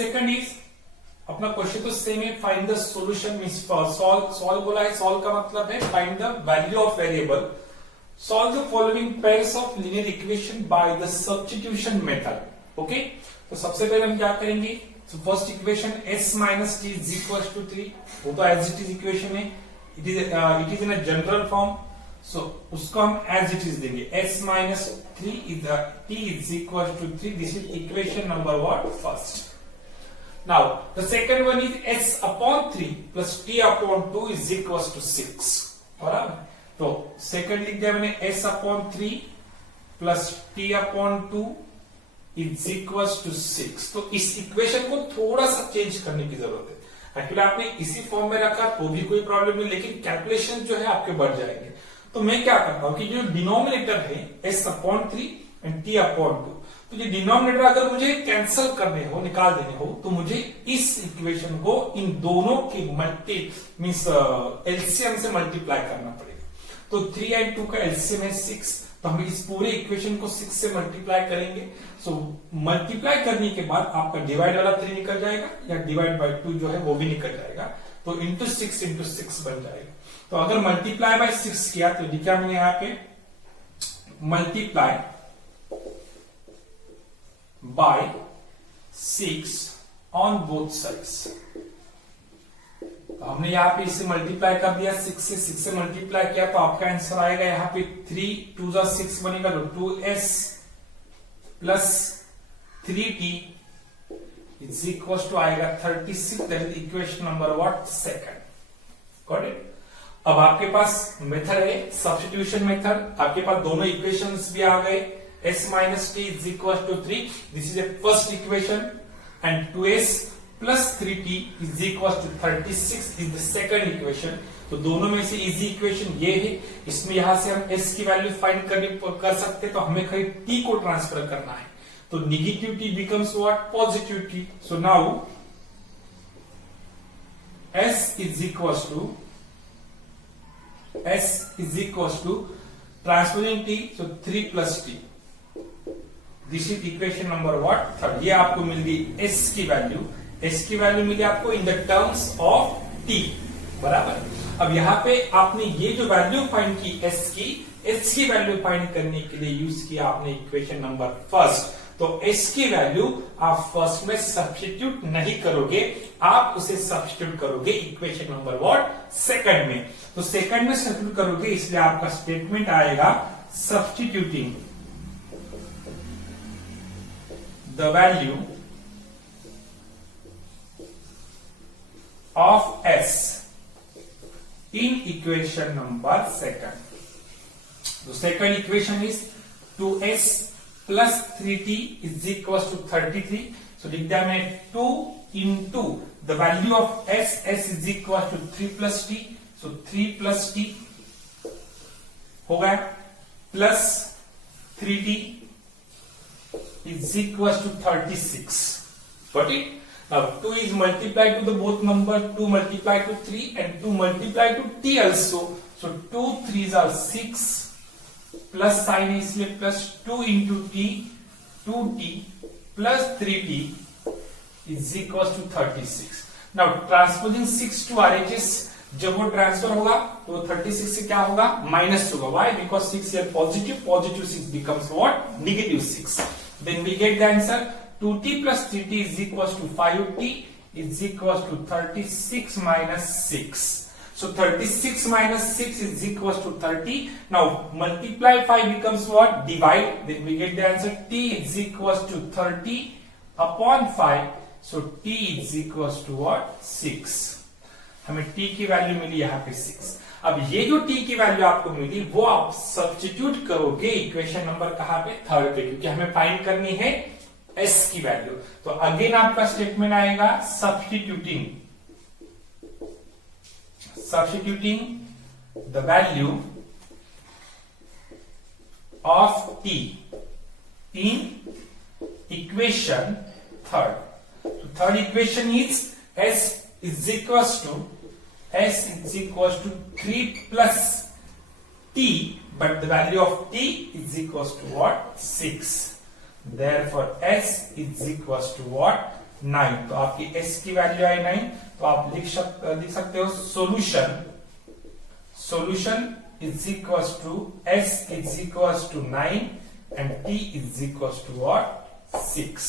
Second is अपना question तो same है, find the solution means solve बोला है, सॉल्व का मतलब है find the value of variable, solve the following pairs of linear equation by the substitution method. Okay, तो सबसे पहले हम क्या करेंगे, first equation s minus T is equal to 3, वो तो एज इट इज इक्वेशन है, it is in a general form, so उसको हम एज इट इज देंगे, s minus 3 is t is equal to 3, this is equation number what first. Now the second one is s upon 3 plus t upon 2 is equals to 6, बराबर। तो second लिख दिया मैंने s upon 3 plus t upon 2 is equals to 6। तो इस equation को थोड़ा सा चेंज करने की जरूरत है। एक्चुअली आपने इसी फॉर्म में रखा तो भी कोई प्रॉब्लम नहीं, लेकिन कैलकुलेशन जो है आपके बढ़ जाएंगे। तो मैं क्या करता हूं कि जो डिनोमिनेटर है s upon 3 and t upon 2, तो ये डिनोमिनेटर अगर मुझे कैंसिल करने हो, निकाल देने हो, तो मुझे इस इक्वेशन को इन दोनों के मींस एलसीएम से मल्टीप्लाई करना पड़ेगा। तो 3 एंड 2 का एलसीएम है 6, तो हम इस पूरे इक्वेशन को 6 से मल्टीप्लाई करेंगे। सो मल्टीप्लाई करने के बाद आपका डिवाइड वाला 3 निकल जाएगा, या डिवाइड बाय 2 जो है वो भी निकल जाएगा, तो इंटू 6 बन जाएगा। तो अगर मल्टीप्लाई बाय 6 किया तो लिखा मैंने यहाँ पे multiply by 6 on both sides। तो हमने यहाँ पे इसे मल्टीप्लाई कर दिया 6 से मल्टीप्लाई किया, तो आपका आंसर आएगा यहाँ पे 3 2 जा 6 बनेगा, तो 2s plus 3t is equal to आएगा 36, that is equation number what second. Got it. अब आपके पास मेथड है सब्स्टिट्यूशन मेथड, आपके पास दोनों इक्वेशंस भी आ गए, s minus t is equal to 3, this is a first equation, and 2s plus 3t is equal to 36 is the second equation। तो दोनों में से इजी इक्वेशन ये है, इसमें यहां से हम s की वैल्यू फाइंड कर सकते हैं, तो हमें खाली t को ट्रांसफर करना है, तो negative t becomes what positive t। So now s is equals to transferring t, so 3 plus t, this is equation number what third. ये आपको मिल गई s की वैल्यू मिली आपको in the terms of t, बराबर। अब यहाँ पे आपने ये जो वैल्यू फाइंड की s की वैल्यू फाइंड करने के लिए यूज किया आपने इक्वेशन नंबर फर्स्ट। तो s की वैल्यू आप फर्स्ट में सब्स्टिट्यूट नहीं करोगे, आप उसे सब्स्टिट्यूट करोगे इक्वेशन नंबर व्हाट सेकंड में। तो सेकंड में सब्स्टिट्यूट करोगे, इसलिए आपका स्टेटमेंट आएगा substituting the value of s in equation number second। The second equation is 2s plus 3t is equals to 33। So लिख दिया मैंने 2 into the value of s is equal to 3 plus t, so 3 plus t हो गया, plus 3t is equals to 36। Got it? Now 2 is multiplied to the both number, 2 multiplied to 3 and 2 multiplied to t also, so 2 3s are 6 plus sign इसलिए plus 2 into t, 2t plus 3t is equals to 36। Now transposing 6 to RHS, जब वो transfer होगा तो 36 से क्या होगा minus होगा, why? Because 6 here positive 6 becomes what negative 6। Then we get the answer 2t plus 3t is equals to 5t is equals to 36 minus 6। So 36 minus 6 is equals to 30। Now multiply 5 becomes what? Divide. Then we get the answer t is equals to 30 upon 5। So t is equals to what? 6। हमें t की value मिली यहाँ पे 6। अब ये जो t की value आपको मिली वो आप सब्स्टिट्यूट करोगे इक्वेशन नंबर कहां पे थर्ड पे, क्योंकि हमें फाइंड करनी है s की वैल्यू। तो अगेन आपका स्टेटमेंट आएगा substituting the value of t in equation third. तो third equation is s is equals to 3 plus t, but the value of t is equals to what? 6। Therefore s is equals to what? 9। तो आपकी s की value आई 9, तो आप लिख सकते हो solution is equal to s is equal to 9 and t is equal to what 6।